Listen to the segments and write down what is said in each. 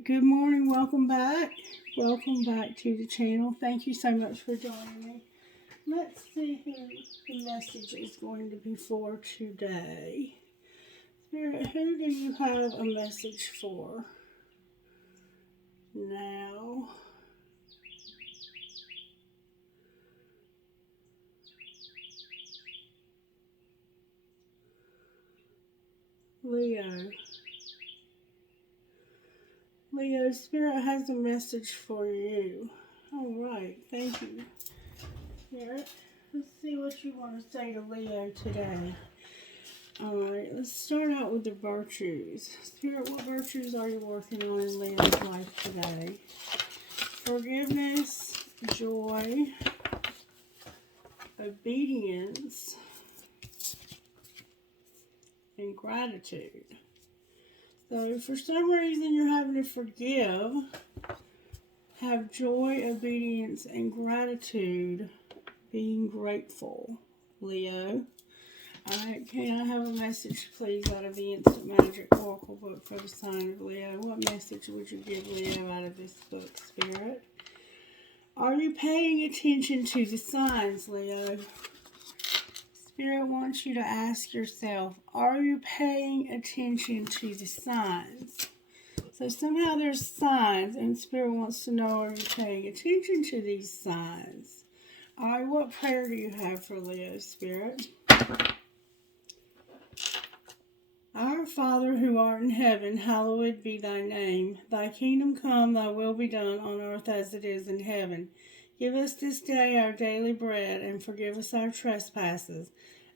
right, good morning, welcome back. Welcome back to the channel. Thank you so much for joining me. Let's see who the message is going to be for today. Spirit, who do you have a message for now? Leo. Leo, Spirit has a message for you. All right, thank you, Spirit. Let's see what you want to say to Leo today. All right, let's start out with the virtues. Spirit, what virtues are you working on in Leo's life today? Forgiveness, joy, obedience, and gratitude. So for some reason you're having to forgive, have joy, obedience, and gratitude, being grateful, Leo. Alright, can I have a message, please, out of the Instant Magic Oracle book for the sign of Leo? What message would you give Leo out of this book, Spirit? Are you paying attention to the signs, Leo? Spirit wants you to ask yourself, are you paying attention to the signs? So somehow there's signs, and Spirit wants to know, are you paying attention to these signs? Alright, what prayer do you have for Leo, Spirit? Our Father who art in heaven, hallowed be thy name. Thy kingdom come, thy will be done on earth as it is in heaven. Give us this day our daily bread, and forgive us our trespasses,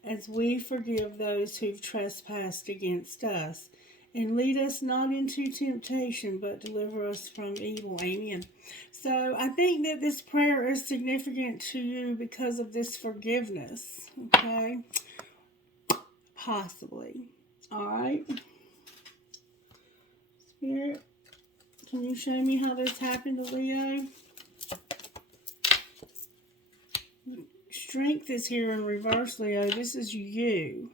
as we forgive those who've trespassed against us. And lead us not into temptation, but deliver us from evil. Amen. So I think that this prayer is significant to you because of this forgiveness. Okay? Possibly. Alright. Spirit, can you show me how this happened to Leo? Strength is here in reverse, Leo. This is you.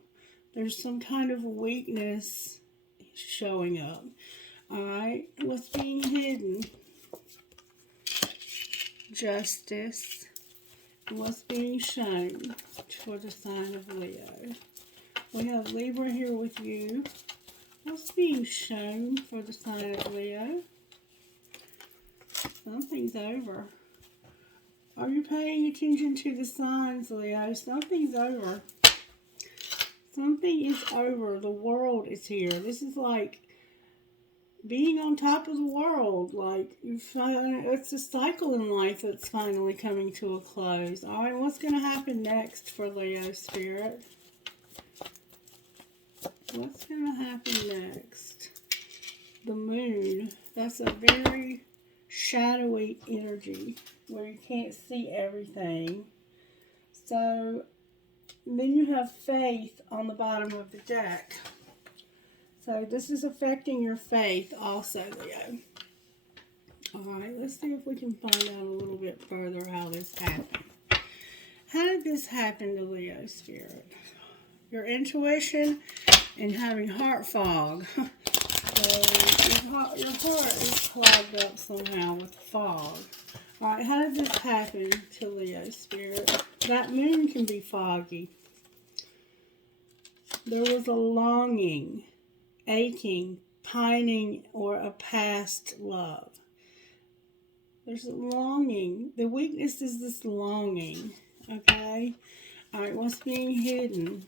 There's some kind of weakness showing up. Alright. What's being hidden? Justice. What's being shown for the sign of Leo? We have Libra here with you. What's being shown for the sign of Leo? Something's over. Are you paying attention to the signs, Leo? Something's over. Something is over. The world is here. This is like being on top of the world. Like, it's a cycle in life that's finally coming to a close. All right, what's going to happen next for Leo, Spirit? What's going to happen next? The moon. That's a very shadowy energy where you can't see everything. So then you have faith on the bottom of the deck. So this is affecting your faith also, Leo. Alright, let's see if we can find out a little bit further how this happened. How did this happen to Leo, Spirit? Your intuition and having heart fog. So your heart is clogged up somehow with fog. Alright, how did this happen to Leo, Spirit? That moon can be foggy. There was a longing, aching, pining, or a past love. There's a longing. The weakness is this longing. Okay? Alright, what's being hidden?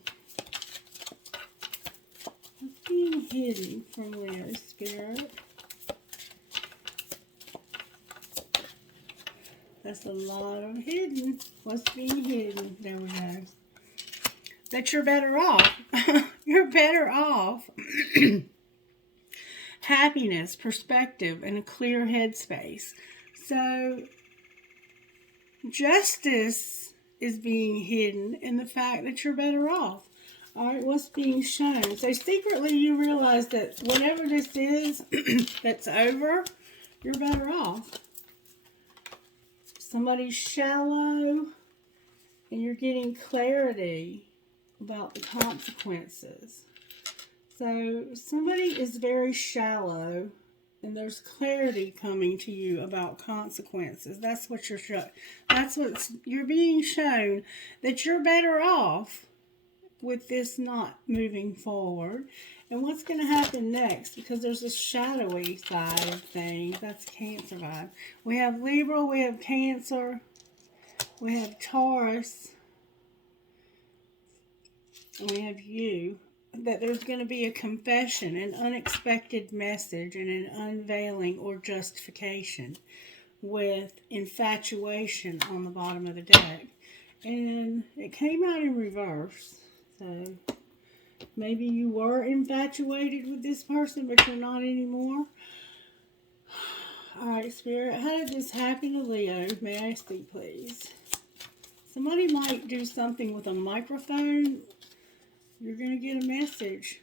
What's being hidden from Leo's Spirit? That's a lot of hidden. What's being hidden? There we go. That you're better off. You're better off. Happiness, perspective, and a clear headspace. So, justice is being hidden in the fact that you're better off. Alright, what's being shown? So secretly you realize that whatever this is that's over, you're better off. Somebody's shallow and you're getting clarity about the consequences. So somebody is very shallow And there's clarity coming to you about consequences. That's what you're being shown, that you're better off with this not moving forward. And what's going to happen next? Because there's a shadowy side of things. That's Cancer vibe. We have Libra, we have Cancer, we have Taurus, and we have you. That there's going to be a confession, an unexpected message, and an unveiling or justification with infatuation on the bottom of the deck. And it came out in reverse. So maybe you were infatuated with this person, but you're not anymore. Alright, Spirit, how did this happen to Leo? May I speak, please? Somebody might do something with a microphone. You're going to get a message.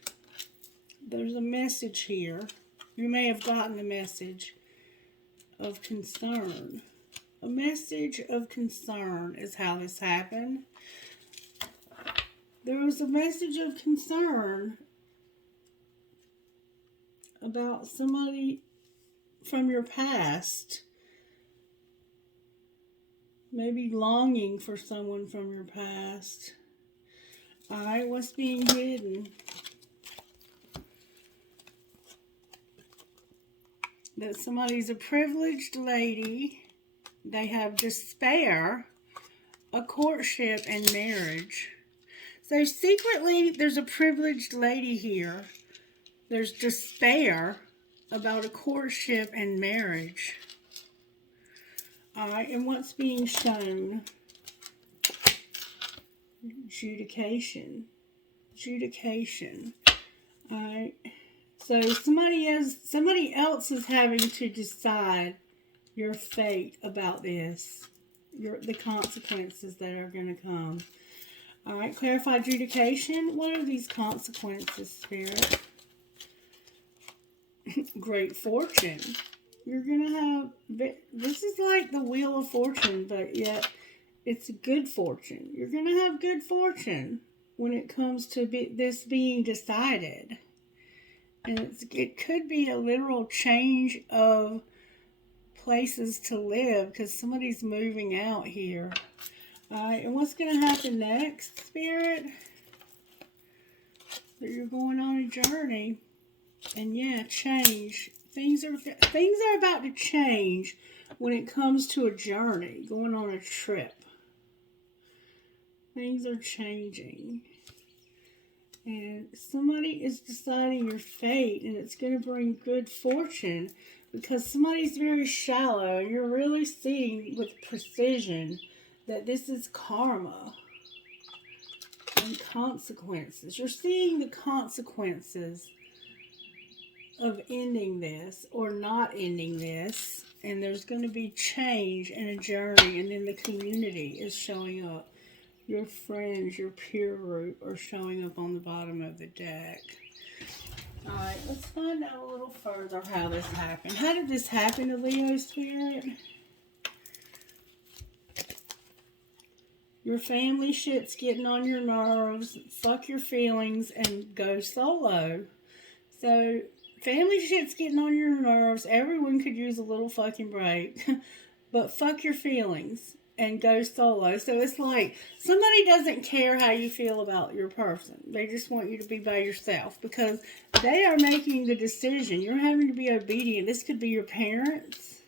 There's a message here. You may have gotten a message of concern. A message of concern is how this happened. There was a message of concern about somebody from your past. Maybe longing for someone from your past. Alright, what's being hidden? That somebody's a privileged lady. They have despair, a courtship, and marriage. So secretly, there's a privileged lady here. There's despair about a courtship and marriage. Alright, and what's being shown? Adjudication. Alright. So somebody else is having to decide your fate about this. The consequences that are going to come. Alright, clarify adjudication. What are these consequences, Spirit? Great fortune. You're going to have... This is like the Wheel of Fortune, but yet... it's a good fortune. You're going to have good fortune when it comes to this being decided. And it could be a literal change of places to live because somebody's moving out here. Alright, and what's going to happen next, Spirit? That you're going on a journey. And yeah, change. Things are about to change when it comes to a journey, going on a trip. Things are changing. And somebody is deciding your fate, and it's going to bring good fortune because somebody's very shallow, and you're really seeing with precision that this is karma and consequences. You're seeing the consequences of ending this or not ending this, and there's going to be change and a journey, and then the community is showing up. Your friends, your peer group are showing up on the bottom of the deck. Alright, let's find out a little further how this happened. How did this happen to Leo, Spirit? Your family shit's getting on your nerves. Fuck your feelings and go solo. So, family shit's getting on your nerves. Everyone could use a little fucking break. But fuck your feelings and go solo. So it's like somebody doesn't care how you feel about your person. They just want you to be by yourself because they are making the decision. You're having to be obedient. This could be your parents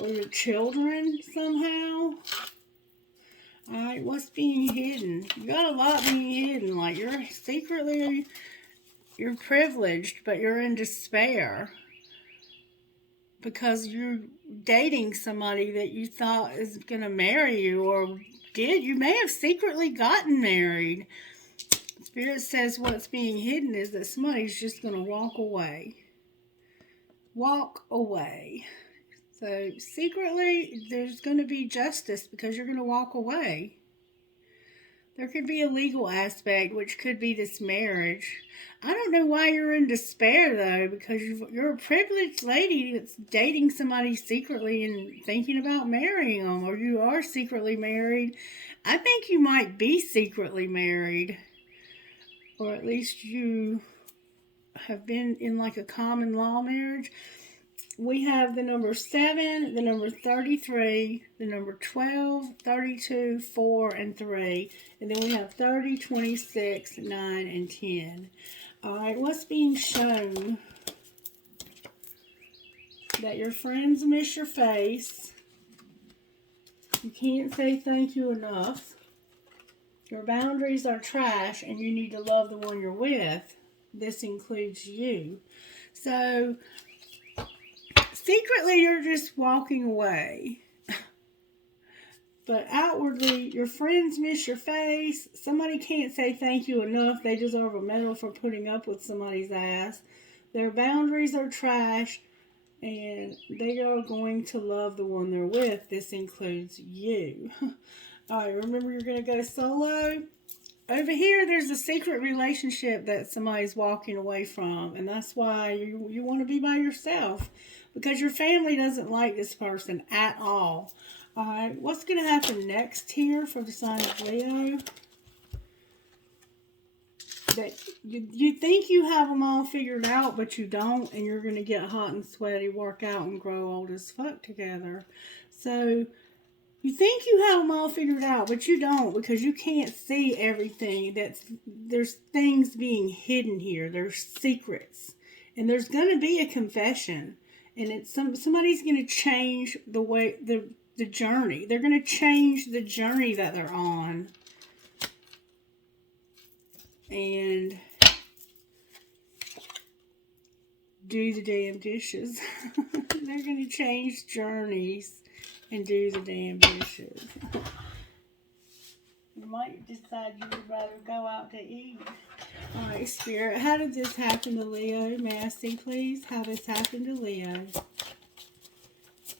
or your children somehow. Alright, what's being hidden? You got a lot being hidden. Like you're privileged, but you're in despair because you're dating somebody that you thought is going to marry you or did. You may have secretly gotten married. Spirit says what's being hidden is that somebody's just going to walk away. Walk away. So secretly there's going to be justice because you're going to walk away. There could be a legal aspect, which could be this marriage. I don't know why you're in despair, though, because you're a privileged lady that's dating somebody secretly and thinking about marrying them, or you are secretly married. I think you might be secretly married, or at least you have been in like a common law marriage. We have the number 7, the number 33, the number 12, 32, 4, and 3. And then we have 30, 26, 9, and 10. Alright, what's being shown? That your friends miss your face. You can't say thank you enough. Your boundaries are trash and you need to love the one you're with. This includes you. So, secretly, you're just walking away. But outwardly, your friends miss your face. Somebody can't say thank you enough. They deserve a medal for putting up with somebody's ass. Their boundaries are trash. And they are going to love the one they're with. This includes you. Alright, remember you're going to go solo. Over here, there's a secret relationship that somebody's walking away from. And that's why you want to be by yourself. Because your family doesn't like this person at all. Alright, what's going to happen next here for the sign of Leo? That you think you have them all figured out, but you don't, and you're going to get hot and sweaty, work out, and grow old as fuck together. So, you think you have them all figured out, but you don't, because you can't see everything. There's things being hidden here. There's secrets. And there's going to be a confession. And it's somebody's going to change the way, the journey. They're going to change the journey that they're on. And do the damn dishes. They're going to change journeys and do the damn dishes. You might decide you would rather go out to eat. Alright, Spirit, how did this happen to Leo? May I see, please, how this happened to Leo?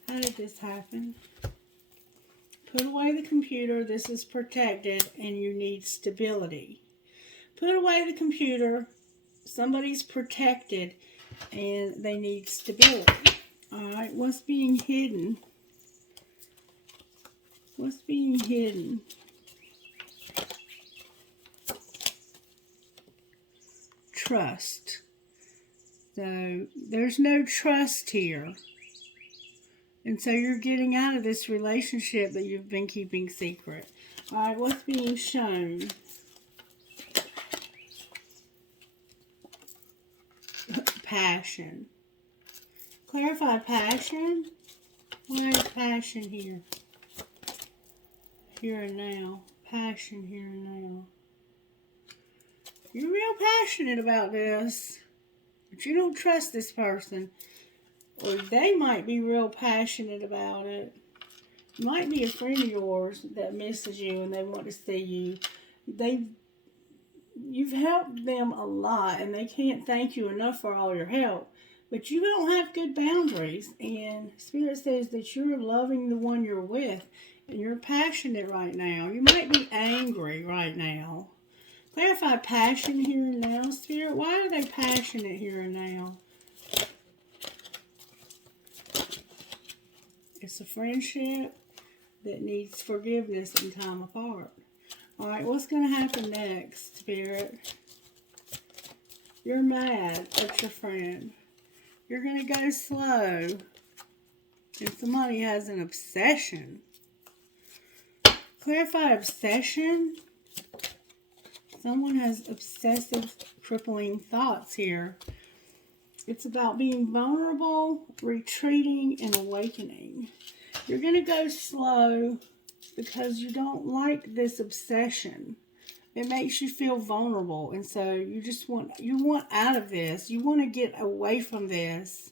How did this happen? Put away the computer. This is protected and you need stability. Put away the computer. Somebody's protected and they need stability. Alright, what's being hidden? What's being hidden? Trust. So, there's no trust here. And so you're getting out of this relationship that you've been keeping secret. Alright, what's being shown? Passion. Clarify passion. Where is passion here? Here and now. Passion here and now. You're real passionate about this. But you don't trust this person. Or they might be real passionate about it. It might be a friend of yours that misses you and they want to see you. You've helped them a lot and they can't thank you enough for all your help. But you don't have good boundaries. And Spirit says that you're loving the one you're with. And you're passionate right now. You might be angry right now. Clarify passion here and now, Spirit. Why are they passionate here and now? It's a friendship that needs forgiveness and time apart. Alright, what's going to happen next, Spirit? You're mad at your friend. You're going to go slow. And somebody has an obsession. Clarify obsession. Someone has obsessive, crippling thoughts here. It's about being vulnerable, retreating, and awakening. You're going to go slow because you don't like this obsession. It makes you feel vulnerable. And so you want out of this. You want to get away from this.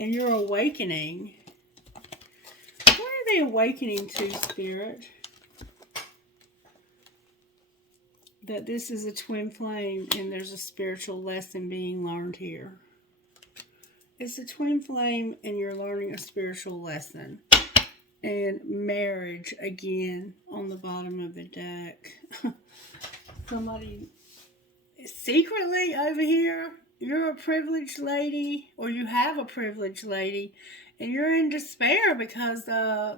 And you're awakening. What are they awakening to, Spirit? That this is a twin flame and there's a spiritual lesson being learned here. It's a twin flame and you're learning a spiritual lesson. And marriage again on the bottom of the deck. Somebody secretly over here, you're a privileged lady or you have a privileged lady and you're in despair because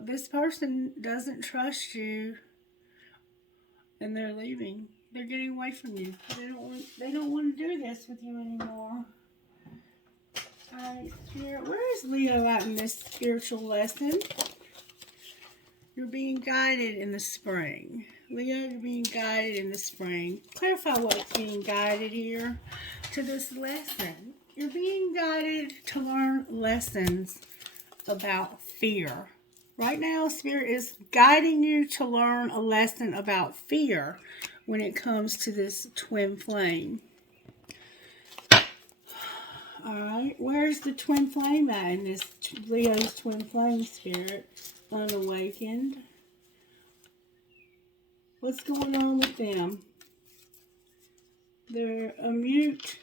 this person doesn't trust you and they're leaving. They're getting away from you. They don't want to do this with you anymore. Alright, Spirit, where is Leo at in this spiritual lesson? You're being guided in the spring. Leo, you're being guided in the spring. Clarify what's being guided here to this lesson. You're being guided to learn lessons about fear. Right now, Spirit is guiding you to learn a lesson about fear when it comes to this twin flame. Alright, where's the twin flame at in this Leo's twin flame, Spirit? Unawakened. What's going on with them? They're a mute.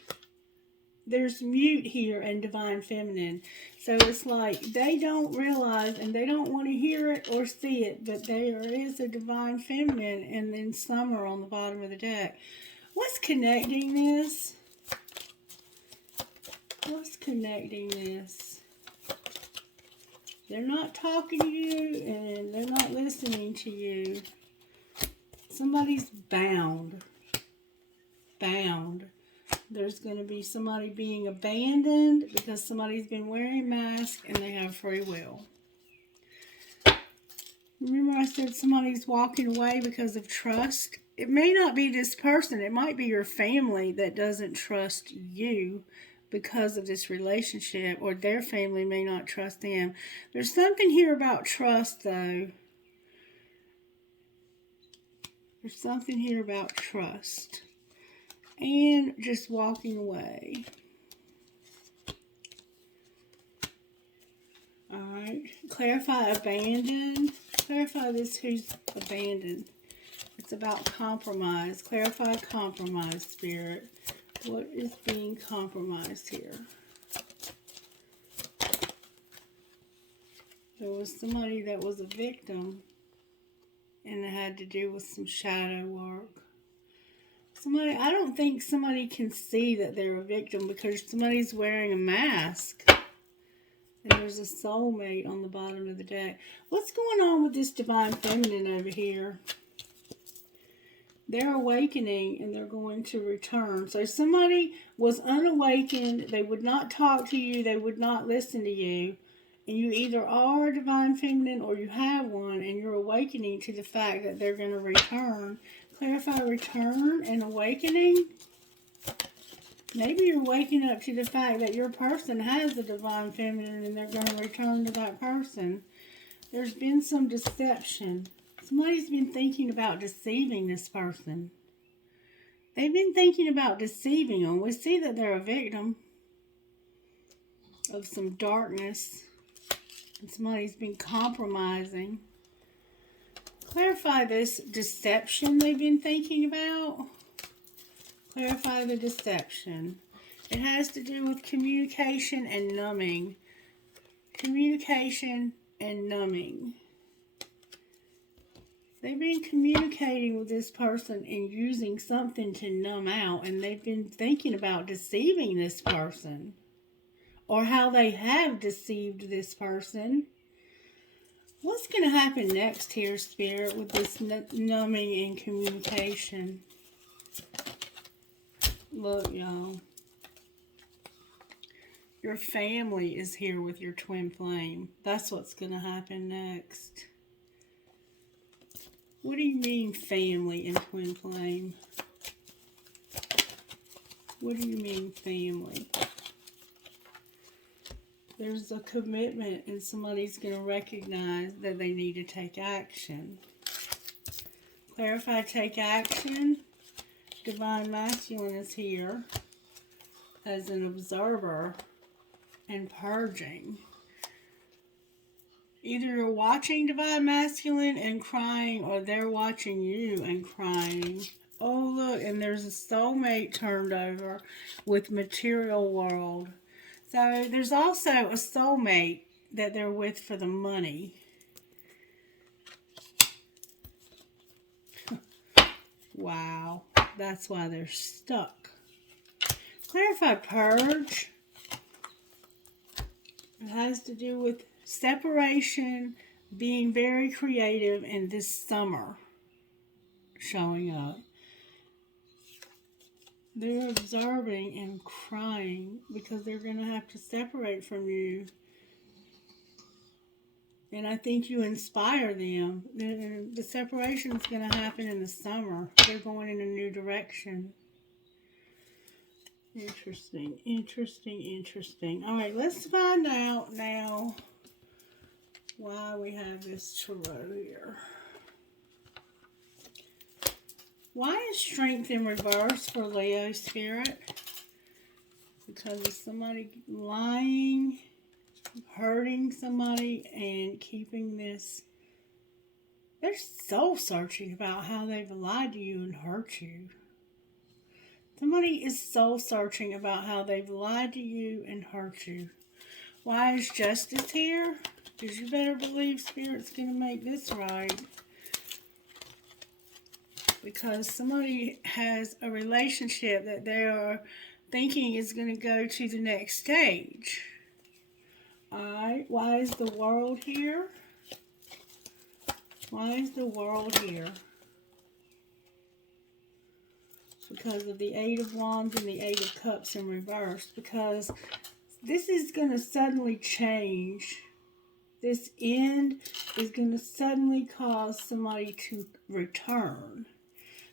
There's mute here in Divine Feminine. So it's like they don't realize and they don't want to hear it or see it, but there is a Divine Feminine and then Summer on the bottom of the deck. What's connecting this? What's connecting this? They're not talking to you and they're not listening to you. Somebody's bound. Bound. There's going to be somebody being abandoned because somebody's been wearing a mask and they have free will. Remember I said somebody's walking away because of trust? It may not be this person. It might be your family that doesn't trust you because of this relationship, or their family may not trust them. There's something here about trust, though. There's something here about trust. And just walking away. Alright. Clarify abandoned. Clarify this who's abandoned. It's about compromise. Clarify compromise, Spirit. What is being compromised here? There was somebody that was a victim. And it had to do with some shadow work. Somebody, I don't think somebody can see that they're a victim because somebody's wearing a mask. And there's a soulmate on the bottom of the deck. What's going on with this Divine Feminine over here? They're awakening and they're going to return. So somebody was unawakened. They would not talk to you. They would not listen to you. And you either are a Divine Feminine or you have one and you're awakening to the fact that they're going to return. Clarify return and awakening. Maybe you're waking up to the fact that your person has a Divine Feminine and they're going to return to that person. There's been some deception. Somebody's been thinking about deceiving this person. They've been thinking about deceiving them. We see that they're a victim of some darkness. And somebody's been compromising. Clarify this deception they've been thinking about. Clarify the deception. It has to do with communication and numbing. Communication and numbing. They've been communicating with this person and using something to numb out. And they've been thinking about deceiving this person. Or how they have deceived this person. What's going to happen next here, Spirit, with this numbing and communication? Look, y'all. Your family is here with your twin flame. That's what's going to happen next. What do you mean, family and twin flame? What do you mean, family? There's a commitment and somebody's going to recognize that they need to take action. Clarify, take action. Divine Masculine is here as an observer and purging. Either you're watching Divine Masculine and crying, or they're watching you and crying. Oh, look, and there's a soulmate turned over with material world. So there's also a soulmate that they're with for the money. Wow, that's why they're stuck. Clarify purge. It has to do with separation, being very creative, and this summer showing up. They're observing and crying because they're going to have to separate from you. And I think you inspire them. The separation is going to happen in the summer. They're going in a new direction. Interesting, interesting, interesting. All right, let's find out now why we have this tarot here. Why is strength in reverse for Leo Spirit? Because of somebody lying, hurting somebody, and keeping this. They're soul searching about how they've lied to you and hurt you. Somebody is soul searching about how they've lied to you and hurt you. Why is justice here? Because you better believe Spirit's going to make this right. Because somebody has a relationship that they are thinking is going to go to the next stage. Alright, why is the world here? Why is the world here? Because of the Eight of Wands and the Eight of Cups in reverse. Because this is going to suddenly change. This end is going to suddenly cause somebody to return.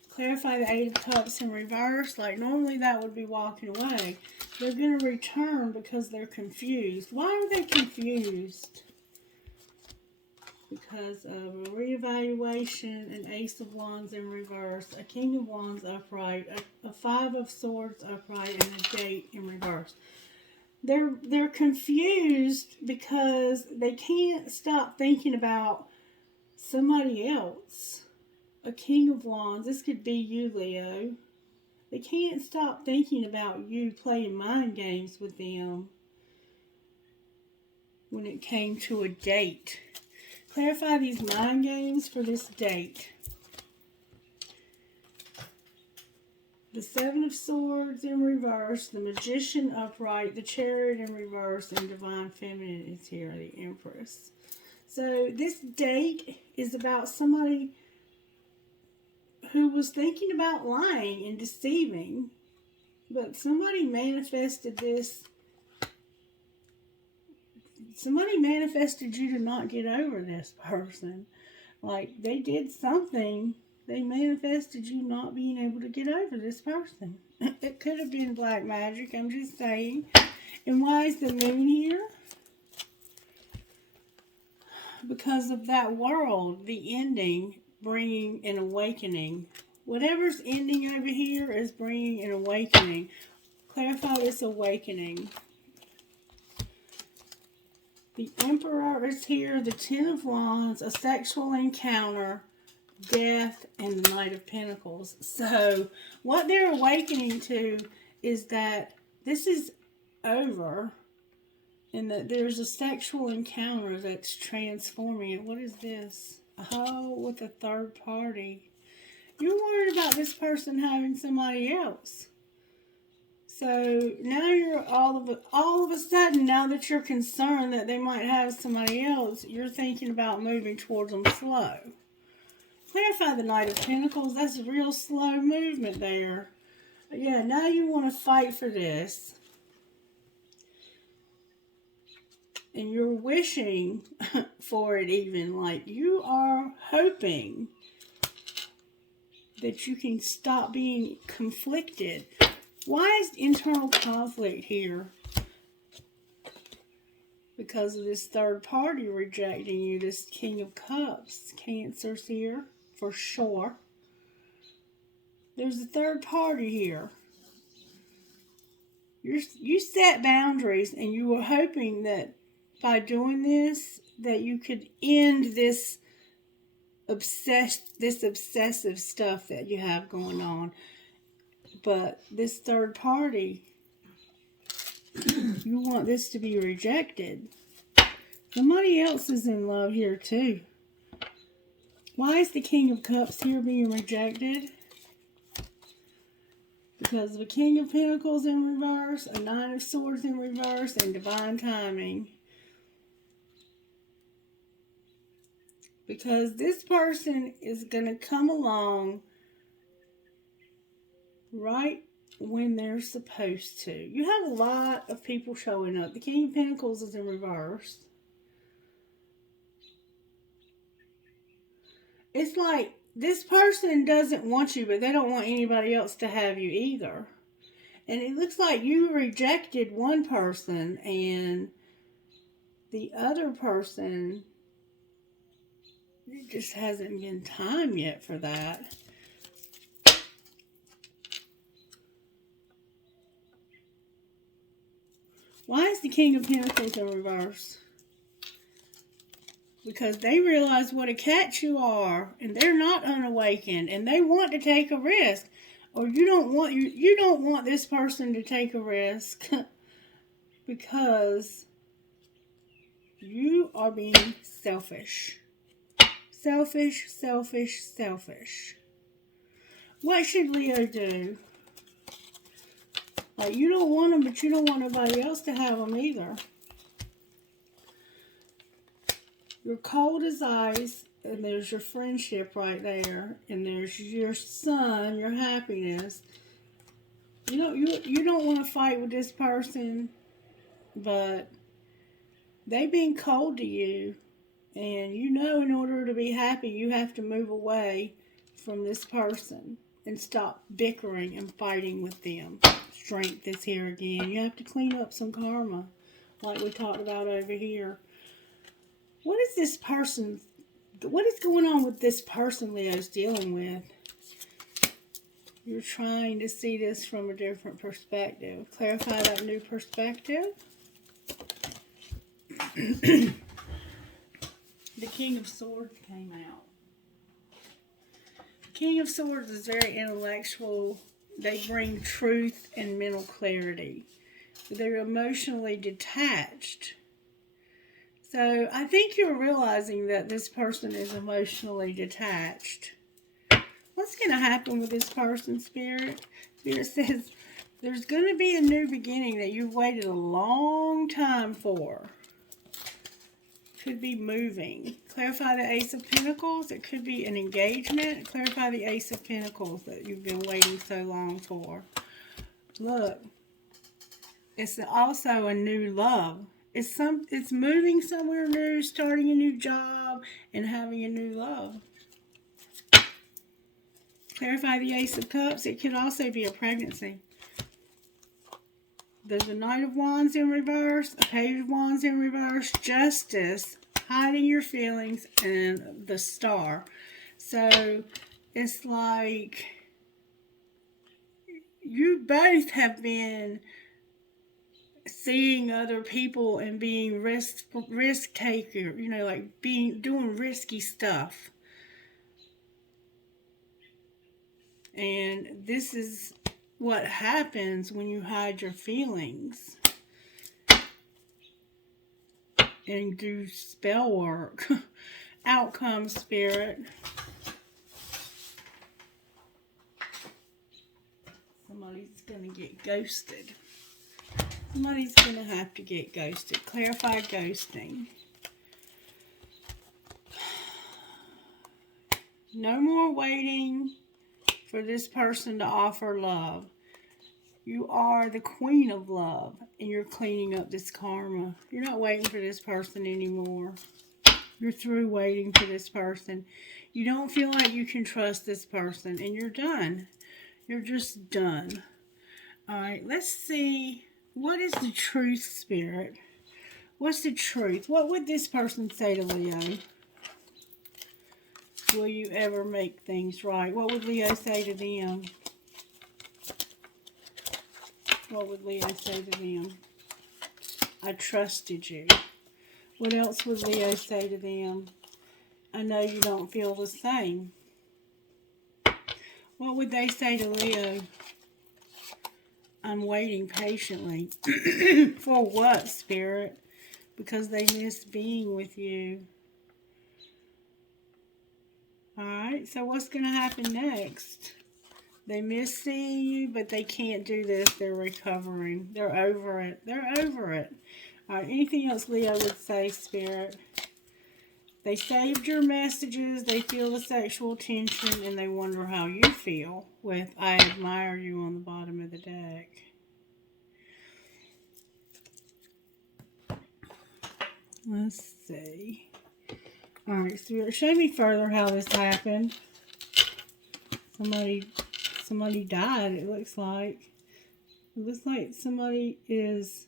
Clarify the Eight of Cups in reverse. Like normally that would be walking away. They're going to return because they're confused. Why are they confused? Because of a reevaluation, an Ace of Wands in reverse, a King of Wands upright, a Five of Swords upright, and a Date in reverse. They're confused because they can't stop thinking about somebody else. A King of Wands, this could be you, Leo. They can't stop thinking about you playing mind games with them when it came to a date. Clarify these mind games for this date. The Seven of Swords in reverse, the Magician upright, the Chariot in reverse, and Divine Feminine is here, the Empress. So this date is about somebody who was thinking about lying and deceiving, but somebody manifested this. Somebody manifested you to not get over this person. Like they did something. They manifested you not being able to get over this person. It could have been black magic, I'm just saying. And why is the moon here? Because of that world, the ending, bringing an awakening. Whatever's ending over here is bringing an awakening. Clarify this awakening. The Emperor is here, the Ten of Wands, a sexual encounter, death, and the Knight of Pentacles. So what they're awakening to is that this is over and that there's a sexual encounter that's transforming it. What is this? Oh, with a third party. You're worried about this person having somebody else. So now you're all of a sudden, now that you're concerned that they might have somebody else, you're thinking about moving towards them slow. Clarify the Knight of Pentacles. That's a real slow movement there. But yeah, now you want to fight for this. And you're wishing for it even. Like you are hoping that you can stop being conflicted. Why is internal conflict here? Because of this third party rejecting you, this King of Cups. Cancer's here, for sure. There's a third party here. You set boundaries, and you were hoping that by doing this, that you could end this obsessive stuff that you have going on. But this third party, you want this to be rejected. Somebody else is in love here too. Why is the King of Cups here being rejected? Because of a King of Pentacles in reverse, a Nine of Swords in reverse, and divine timing. Because this person is going to come along right when they're supposed to. You have a lot of people showing up. The King of Pentacles is in reverse. It's like this person doesn't want you, but they don't want anybody else to have you either. And it looks like you rejected one person and the other person, it just hasn't been time yet for that. Why is the King of Pentacles in reverse? Because they realize what a catch you are, and they're not unawakened, and they want to take a risk. Or you don't want this person to take a risk because you are being selfish. Selfish, selfish, selfish. What should Leo do? Like, you don't want them, but you don't want nobody else to have them either. You're cold as ice, and there's your friendship right there, and there's your sun, your happiness. You don't want to fight with this person, but they being cold to you, and you know in order to be happy, you have to move away from this person and stop bickering and fighting with them. Strength is here again. You have to clean up some karma, like we talked about over here. What is going on with this person Leo's dealing with? You're trying to see this from a different perspective. Clarify that new perspective. The King of Swords came out. The King of Swords is very intellectual. They bring truth and mental clarity. They're emotionally detached. So I think you're realizing that this person is emotionally detached. What's going to happen with this person, Spirit? Spirit says there's going to be a new beginning that you've waited a long time for. Could be moving. Clarify the Ace of Pentacles. It could be an engagement. Clarify the Ace of Pentacles that you've been waiting so long for. Look, it's also a new love. It's moving somewhere new, starting a new job, and having a new love. Clarify the Ace of Cups. It could also be a pregnancy. There's a Knight of Wands in reverse, a Page of Wands in reverse, Justice, hiding your feelings, and the Star. So it's like you both have been seeing other people and being risk taker, like doing risky stuff. And this is what happens when you hide your feelings and do spell work. Outcome, Spirit. Somebody's gonna get ghosted. Somebody's going to have to get ghosted. Clarify ghosting. No more waiting for this person to offer love. You are the queen of love, and you're cleaning up this karma. You're not waiting for this person anymore. You're through waiting for this person. You don't feel like you can trust this person, and you're done. You're just done. All right, let's see. What is the truth, Spirit? What's the truth? What would this person say to Leo? Will you ever make things right? What would Leo say to them? What would Leo say to them? I trusted you. What else would Leo say to them? I know you don't feel the same. What would they say to Leo? I'm waiting patiently. For what, Spirit? Because they miss being with you. Alright, so what's going to happen next? They miss seeing you, but they can't do this. They're recovering. They're over it. They're over it. Alright, anything else Leo would say, Spirit? They saved your messages, they feel the sexual tension, and they wonder how you feel with I admire you on the bottom of the deck. Let's see. Alright, Spirit, show me further how this happened. Somebody died, it looks like. It looks like somebody is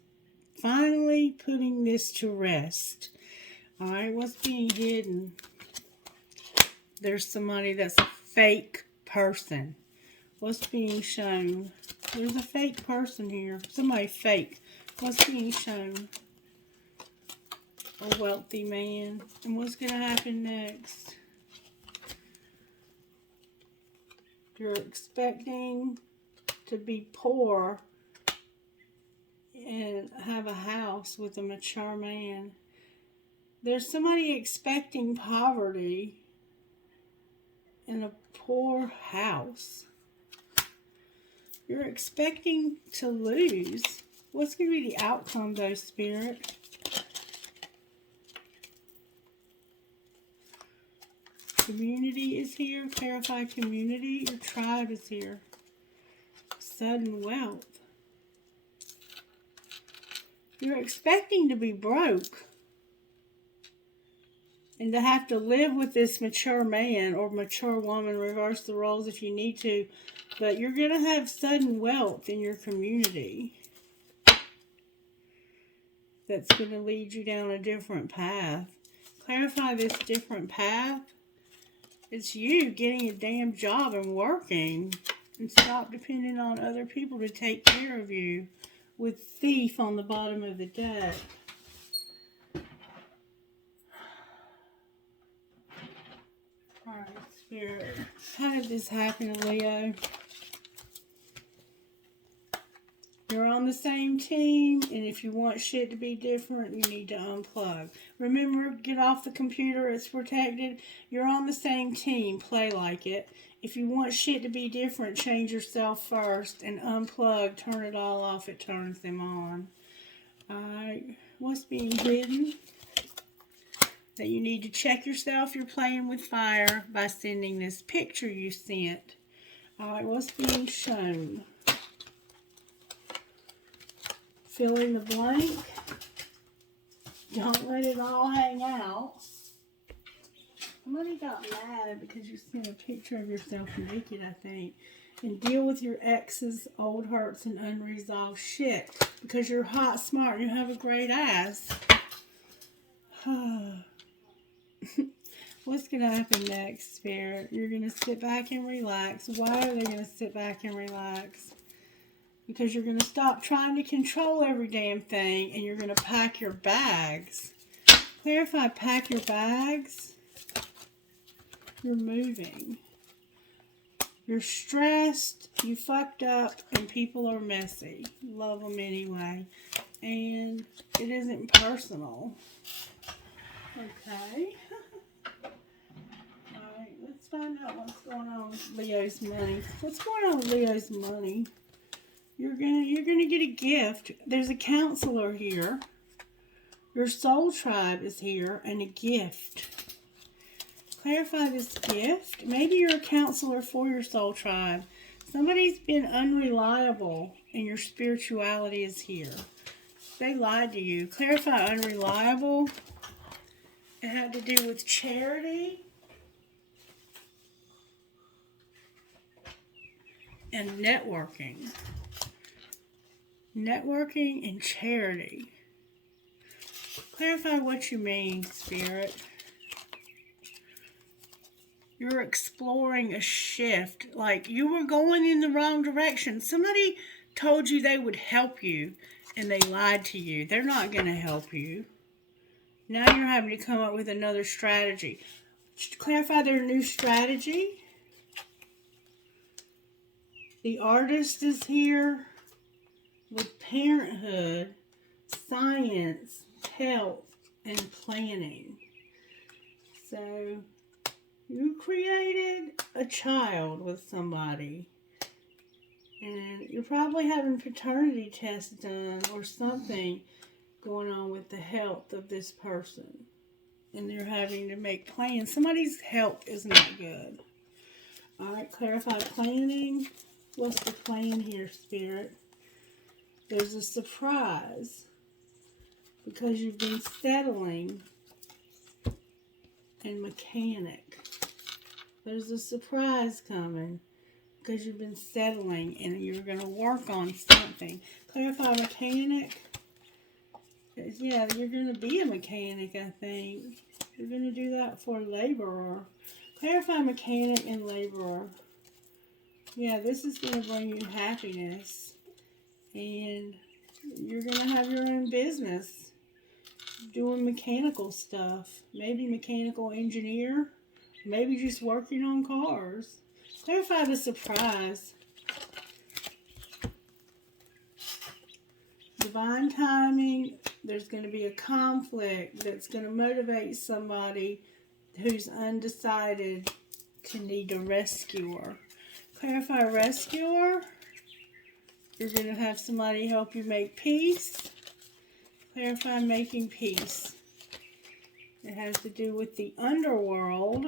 finally putting this to rest. Alright, what's being hidden? There's somebody that's a fake person. What's being shown? There's a fake person here. Somebody fake. What's being shown? A wealthy man. And what's going to happen next? You're expecting to be poor and have a house with a mature man. There's somebody expecting poverty in a poor house. You're expecting to lose. What's going to be the outcome, though, Spirit? Community is here. Clarify community. Your tribe is here. Sudden wealth. You're expecting to be broke and to have to live with this mature man or mature woman. Reverse the roles if you need to. But you're going to have sudden wealth in your community that's going to lead you down a different path. Clarify this different path. It's you getting a damn job and working. And stop depending on other people to take care of you. With thief on the bottom of the deck. Alright, Spirit. How did this happen, Leo? You're on the same team, and if you want shit to be different, you need to unplug. Remember, get off the computer, it's protected. You're on the same team, play like it. If you want shit to be different, change yourself first, and unplug, turn it all off, it turns them on. Alright, what's being hidden? That you need to check yourself, you're playing with fire, by sending this picture you sent. Alright, what's being shown? Fill in the blank. Don't let it all hang out. Somebody got mad because you sent a picture of yourself naked, I think. And deal with your ex's old hurts and unresolved shit. Because you're hot, smart, and you have a great ass. What's going to happen next, Spirit? You're going to sit back and relax. Why are they going to sit back and relax? Because you're going to stop trying to control every damn thing and you're going to pack your bags. Clarify, pack your bags. You're moving. You're stressed, you fucked up, and people are messy. Love them anyway. And it isn't personal. Okay. Alright, let's find out what's going on with Leo's money. What's going on with Leo's money? You're gonna get a gift. There's a counselor here. Your soul tribe is here, and a gift. Clarify this gift. Maybe you're a counselor for your soul tribe. Somebody's been unreliable, and your spirituality is here. They lied to you. Clarify unreliable. It had to do with charity and networking. Networking and charity. Clarify what you mean, Spirit. You're exploring a shift. Like you were going in the wrong direction. Somebody told you they would help you and they lied to you. They're not going to help you. Now you're having to come up with another strategy. Clarify their new strategy. The artist is here with parenthood, science, health, and planning. So you created a child with somebody. And you're probably having paternity tests done or something going on with the health of this person. and they're having to make plans. Somebody's health is not good. Alright, clarify planning. What's the plan here, Spirit? There's a surprise because you've been settling and mechanic. There's a surprise coming because you've been settling and you're going to work on something. Clarify mechanic. Yeah, you're going to be a mechanic, I think. You're going to do that for laborer. Clarify mechanic and laborer. Yeah, this is going to bring you happiness. And you're going to have your own business doing mechanical stuff. Maybe mechanical engineer. Maybe just working on cars. Clarify the surprise. Divine timing. There's going to be a conflict that's going to motivate somebody who's undecided to need a rescuer. Clarify rescuer. You're going to have somebody help you make peace. Clarify making peace. It has to do with the underworld,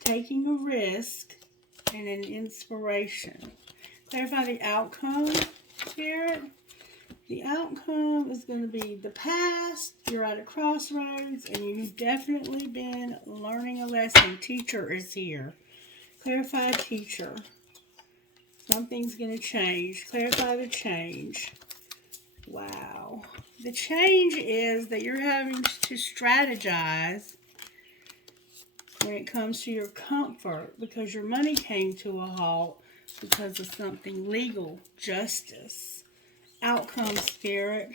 taking a risk, and an inspiration. Clarify the outcome, Spirit. The outcome is going to be the past. You're at a crossroads, and you've definitely been learning a lesson. Teacher is here. Clarify teacher. Something's going to change. Clarify the change. Wow. The change is that you're having to strategize when it comes to your comfort because your money came to a halt because of something legal, justice. Outcome, Spirit.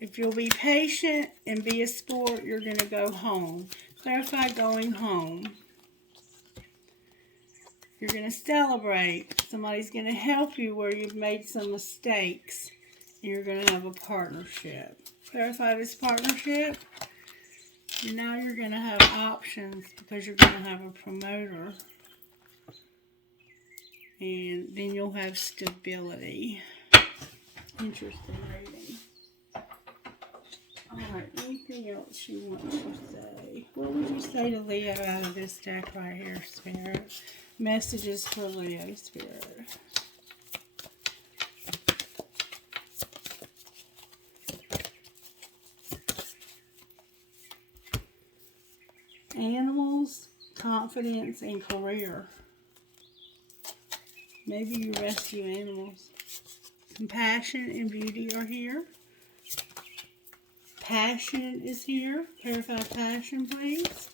If you'll be patient and be a sport, you're going to go home. Clarify going home. You're going to celebrate. Somebody's going to help you where you've made some mistakes. And you're going to have a partnership. Clarify this partnership. And now you're going to have options because you're going to have a promoter. And then you'll have stability. Interesting reading. Alright, anything else you want to say? What would you say to Leo out of this deck right here, Spirit? Messages for Leo, Spirit. Animals, confidence, and career. Maybe you rescue animals. Compassion and beauty are here. Passion is here. Clarify passion, please.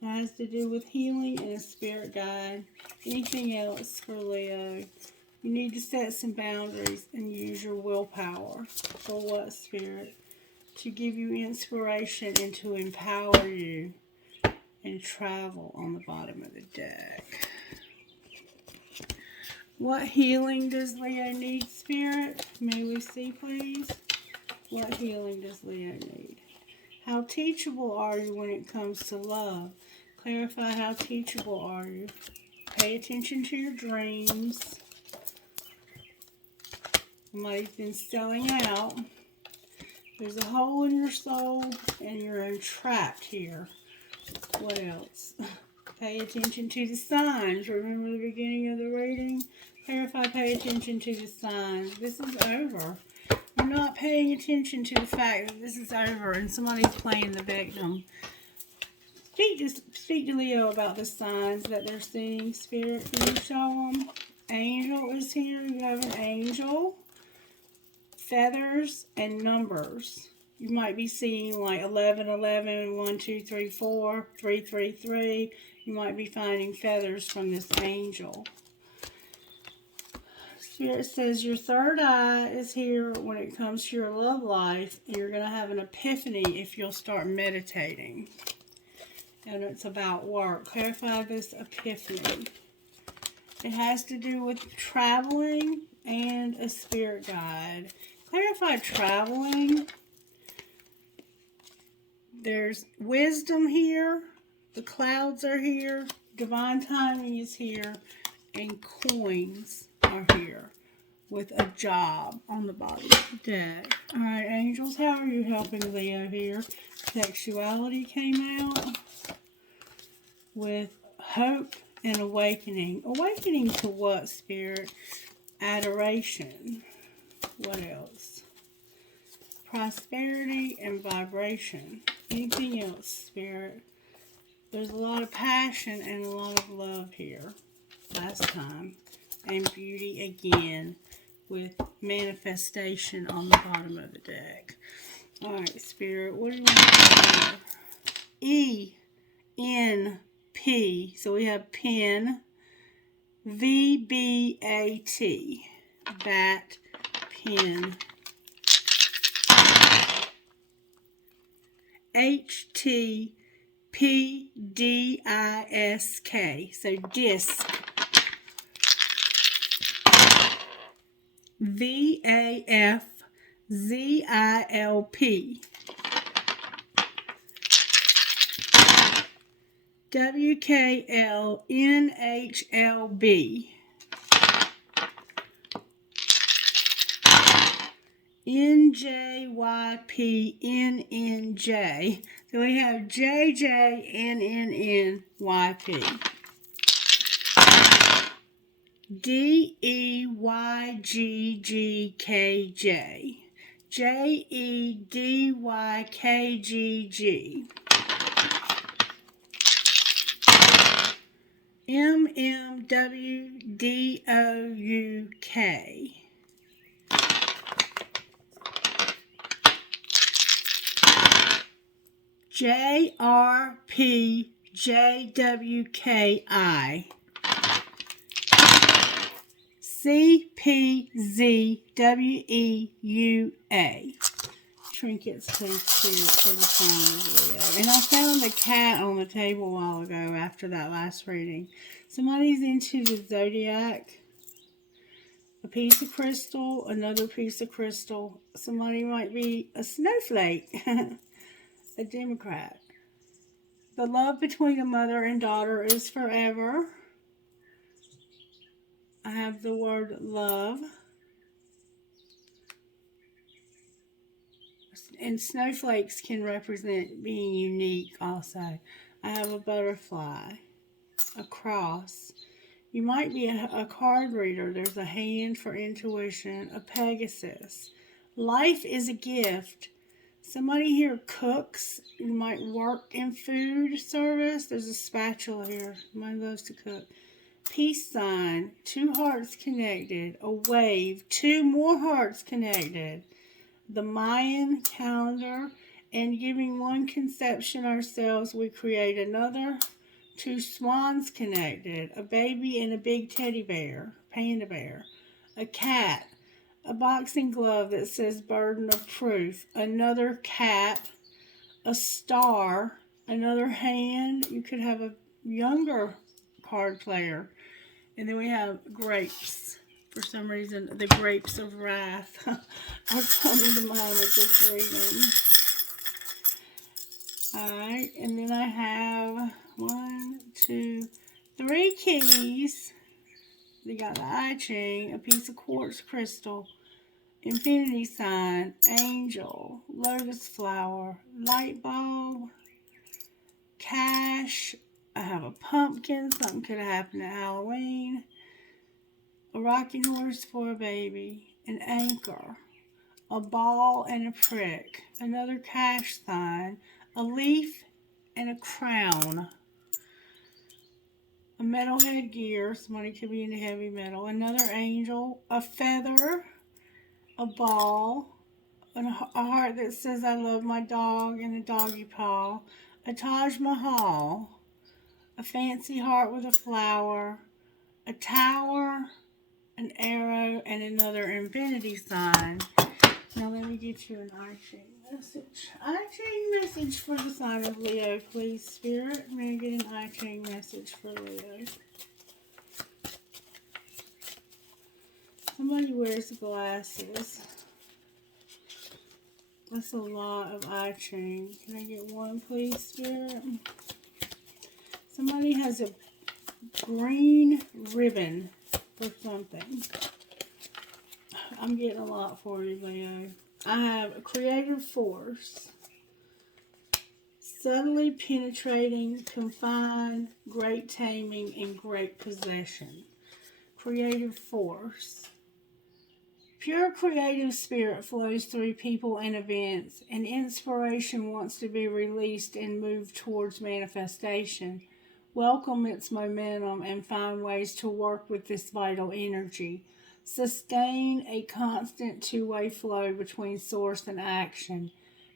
It has to do with healing and a spirit guide. Anything else for Leo? You need to set some boundaries and use your willpower. For what, Spirit? To give you inspiration and to empower you and travel on the bottom of the deck. What healing does Leo need, Spirit? May we see, please? What healing does Leo need? How teachable are you when it comes to love? Clarify how teachable are you. Pay attention to your dreams. Somebody's been selling out. There's a hole in your soul and you're entrapped here. What else? Pay attention to the signs. Remember the beginning of the reading? Clarify, pay attention to the signs. This is over. You're not paying attention to the fact that this is over and somebody's playing the victim. Speak to Leo about the signs that they're seeing, Spirit. Can you show them? Angel is here. You have an angel. Feathers and numbers. You might be seeing like 11, 11, 1, 2, 3, 4, 3, 3, 3. You might be finding feathers from this angel. Spirit says your third eye is here when it comes to your love life. And you're going to have an epiphany if you'll start meditating. And it's about work. Clarify this epiphany. It has to do with traveling and a spirit guide. Clarify traveling. There's wisdom here. The clouds are here. Divine timing is here. And coins are here. with a job on the bottom of the deck. Alright, angels, how are you helping Leo here? Sexuality came out with hope and awakening. Awakening to what, Spirit? Adoration. What else? Prosperity and vibration. Anything else, Spirit? There's a lot of passion and a lot of love here last time. And beauty again with manifestation on the bottom of the deck. Alright, Spirit, what do you want to do? E-N-P. So we have pen. V-B-A-T. Bat, pen. H-T-P-D-I-S-K. So disc. V-A-F-Z-I-L-P. W-K-L-N-H-L-B. N-J-Y-P-N-N-J. So we have J-J-N-N-N-Y-P. D-E-Y-G-G-K-J. J-E-D-Y-K-G-G. M-M-W-D-O-U-K. J-R-P-J-W-K-I. C-P-Z-W-E-U-A. Trinkets, please, Spirit, for the sign of Leo. And I found the cat on the table a while ago after that last reading. Somebody's into the zodiac. A piece of crystal, another piece of crystal. Somebody might be a snowflake. A Democrat. The love between a mother and daughter is forever. I have the word love. And snowflakes can represent being unique also. I have a butterfly, a cross. You might be a card reader. There's a hand for intuition, a Pegasus. Life is a gift. Somebody here cooks. You might work in food service. There's a spatula here. Somebody loves to cook. Peace sign, 2 hearts connected, a wave, 2 more hearts connected. The Mayan calendar, and giving one conception ourselves, we create another. 2 swans connected, a baby and a big teddy bear, panda bear, a cat, a boxing glove that says burden of proof, another cat, a star, another hand. You could have a younger card player. And then we have grapes. For some reason, the grapes of wrath are coming to mind with this reading. Alright, and then I have 1, 2, 3 keys. They got the I Ching, a piece of quartz crystal, infinity sign, angel, lotus flower, light bulb, cash. I have a pumpkin. Something could have happened at Halloween. A rocking horse for a baby, an anchor, a ball and a prick, another cash sign, a leaf and a crown, a metal headgear, somebody could be into heavy metal, another angel, a feather, a ball, and a heart that says I love my dog, and a doggy paw, a Taj Mahal, a fancy heart with a flower, a tower, an arrow, and another infinity sign. Now let me get you an I Ching message. I Ching message for the sign of Leo, please, Spirit. I'm going to get an I Ching message for Leo. Somebody wears glasses. That's a lot of I Ching. Can I get one, please, Spirit? Somebody has a green ribbon for something. I'm getting a lot for you, Leo. I have a creative force, subtly penetrating, confined, great taming, and great possession. Creative force. Pure creative spirit flows through people and events, and inspiration wants to be released and move towards manifestation. Welcome its momentum and find ways to work with this vital energy. Sustain a constant two-way flow between source and action.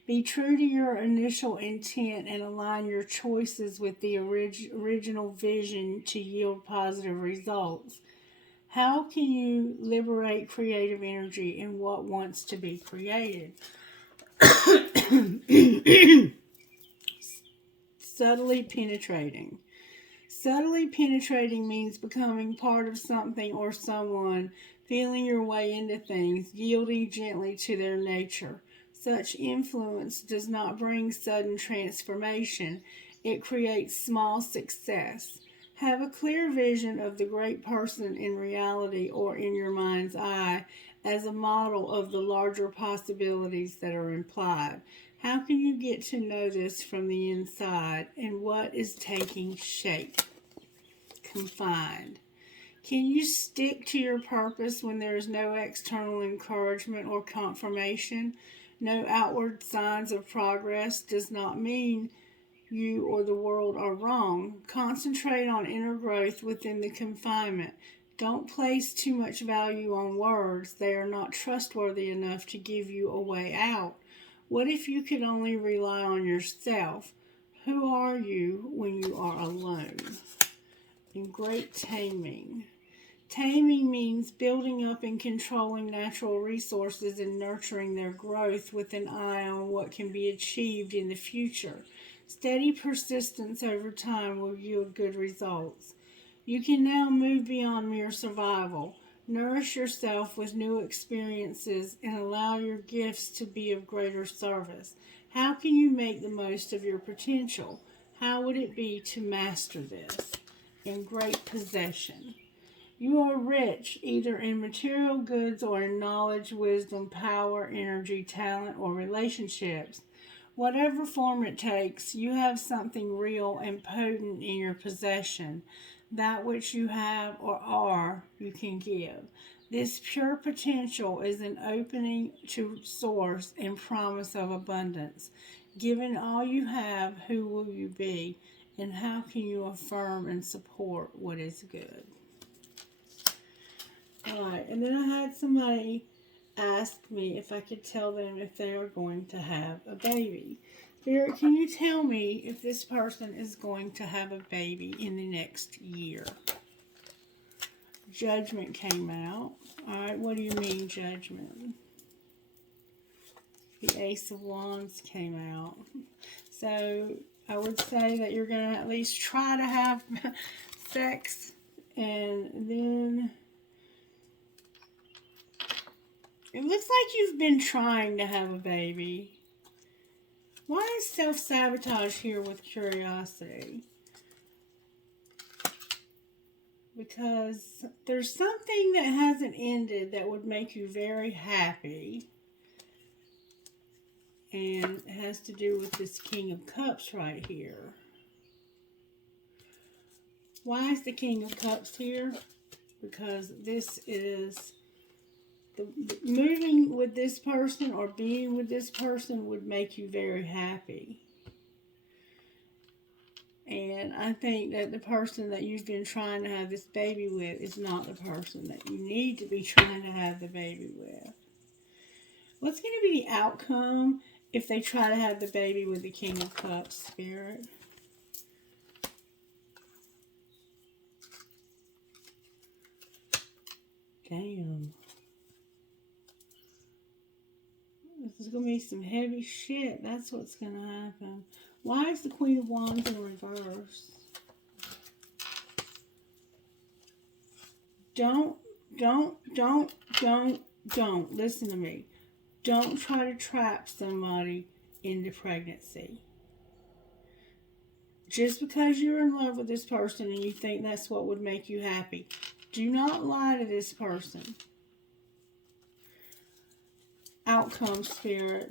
Be true to your initial intent and align your choices with the original vision to yield positive results. How can you liberate creative energy in what wants to be created? Subtly penetrating. Subtly penetrating means becoming part of something or someone, feeling your way into things, yielding gently to their nature. Such influence does not bring sudden transformation. It creates small success. Have a clear vision of the great person in reality or in your mind's eye as a model of the larger possibilities that are implied. How can you get to know this from the inside and what is taking shape? Confined. Can you stick to your purpose when there is no external encouragement or confirmation? No outward signs of progress does not mean you or the world are wrong. Concentrate on inner growth within the confinement. Don't place too much value on words. They are not trustworthy enough to give you a way out. What if you could only rely on yourself? Who are you when you are alone? And great taming. Taming means building up and controlling natural resources and nurturing their growth with an eye on what can be achieved in the future. Steady persistence over time will yield good results. You can now move beyond mere survival. Nourish yourself with new experiences and allow your gifts to be of greater service. How can you make the most of your potential? How would it be to master this? In great possession. You are rich, either in material goods or in knowledge, wisdom, power, energy, talent, or relationships. Whatever form it takes, you have something real and potent in your possession. That which you have or are, you can give. This pure potential is an opening to source and promise of abundance. Given all you have, who will you be? And how can you affirm and support what is good? Alright, and then I had somebody ask me if I could tell them if they are going to have a baby. Spirit, can you tell me if this person is going to have a baby in the next year? Judgment came out. Alright, what do you mean, judgment? The Ace of Wands came out. So, I would say that you're going to at least try to have sex, and then it looks like you've been trying to have a baby. Why is self-sabotage here with curiosity? Because there's something that hasn't ended that would make you very happy. And it has to do with this King of Cups right here. Why is the King of Cups here? Because this is moving with this person or being with this person would make you very happy. And I think that the person that you've been trying to have this baby with is not the person that you need to be trying to have the baby with. What's going to be the outcome if they try to have the baby with the King of Cups, Spirit? Damn. This is going to be some heavy shit. That's what's going to happen. Why is the Queen of Wands in reverse? Don't. Listen to me. Don't try to trap somebody into pregnancy. Just because you're in love with this person and you think that's what would make you happy, do not lie to this person. outcome, Spirit.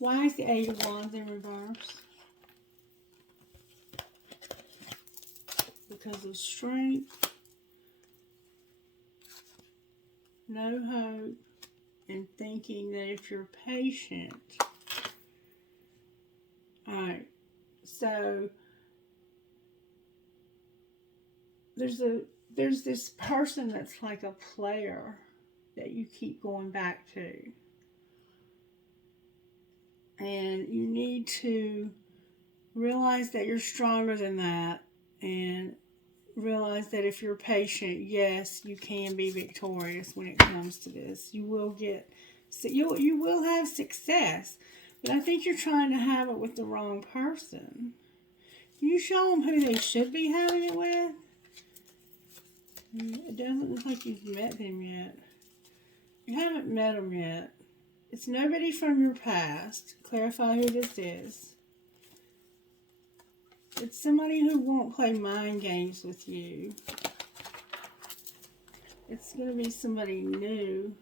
Why is the Eight of Wands in reverse? Because of strength, no hope, and thinking that if you're patient. Alright, so there's this person that's like a player that you keep going back to. And you need to realize that you're stronger than that, and realize that if you're patient, yes, you can be victorious when it comes to this. You will you will have success, but I think you're trying to have it with the wrong person. You show them who they should be having it with. It doesn't look like you've met them yet. You haven't met them yet. It's nobody from your past. Clarify who this is. It's somebody who won't play mind games with you. It's going to be somebody new.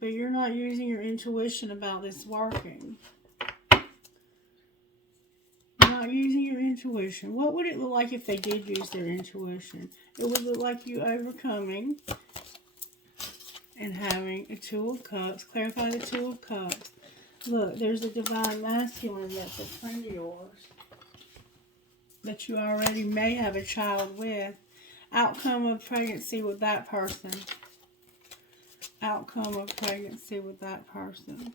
But you're not using your intuition about this working. You're not using your intuition. What would it look like if they did use their intuition? It would look like you overcoming and having a Two of Cups. Clarify the Two of Cups. Look, there's a divine masculine that's a friend of yours that you already may have a child with. Outcome of pregnancy with that person. Outcome of pregnancy with that person.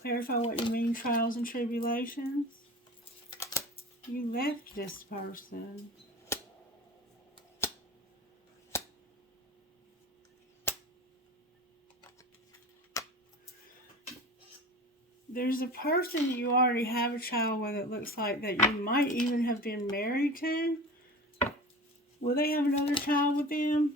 Clarify what you mean, trials and tribulations. You left this person. There's a person that you already have a child with, it looks like, that you might even have been married to. Will they have another child with them?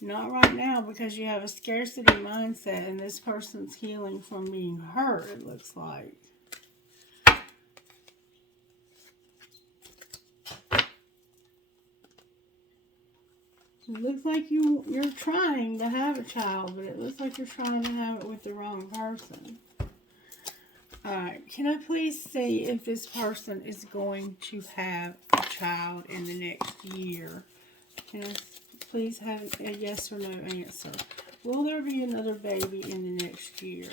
Not right now, because you have a scarcity mindset and this person's healing from being hurt, it looks like. It looks like you're trying to have a child, but it looks like you're trying to have it with the wrong person. Alright, can I please see if this person is going to have a child in the next year? Can I please have a yes or no answer? Will there be another baby in the next year?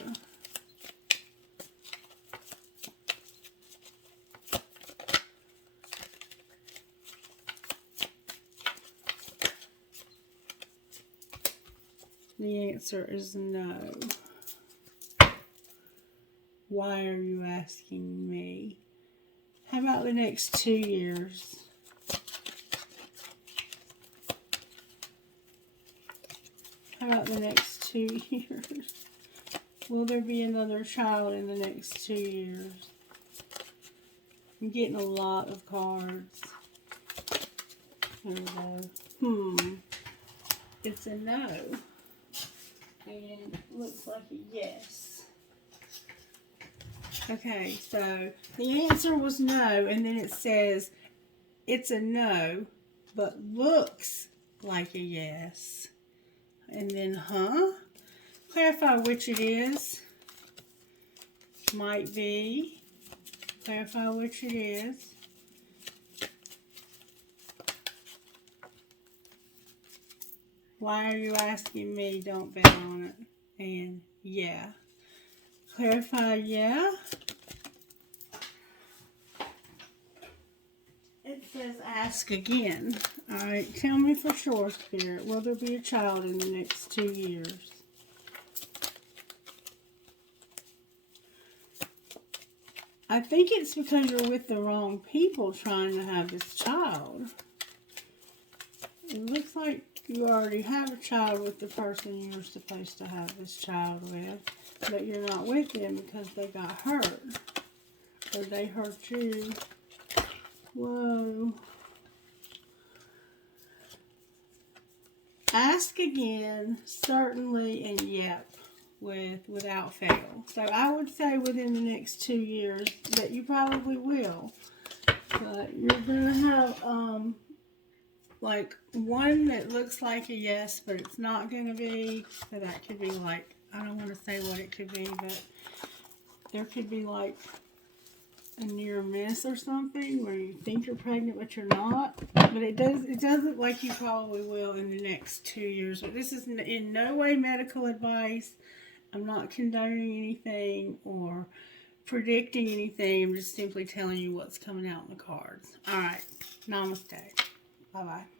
The answer is no. Why are you asking me? How about the next 2 years? How about the next 2 years? Will there be another child in the next 2 years? I'm getting a lot of cards. Here we go. It's a no. And it looks like a yes. Okay, so the answer was no, and then it says it's a no, but looks like a yes. And then, clarify which it is. Might be. Clarify which it is. Why are you asking me? Don't bet on it. And yeah. Clarify yeah. It says ask again. Alright, tell me for sure, Spirit. Will there be a child in the next 2 years? I think it's because you're with the wrong people trying to have this child. It looks like you already have a child with the person you're supposed to have this child with, but you're not with them because they got hurt, or they hurt you. Whoa. Ask again, certainly, and yep, without fail. So I would say within the next 2 years that you probably will. But you're going to have, like, one that looks like a yes, but it's not going to be. So that could be like, I don't want to say what it could be, but there could be like a near miss or something where you think you're pregnant but you're not. But it does look like you probably will in the next 2 years. But this is in no way medical advice. I'm not condoning anything or predicting anything. I'm just simply telling you what's coming out in the cards. All right. Namaste. Bye-bye.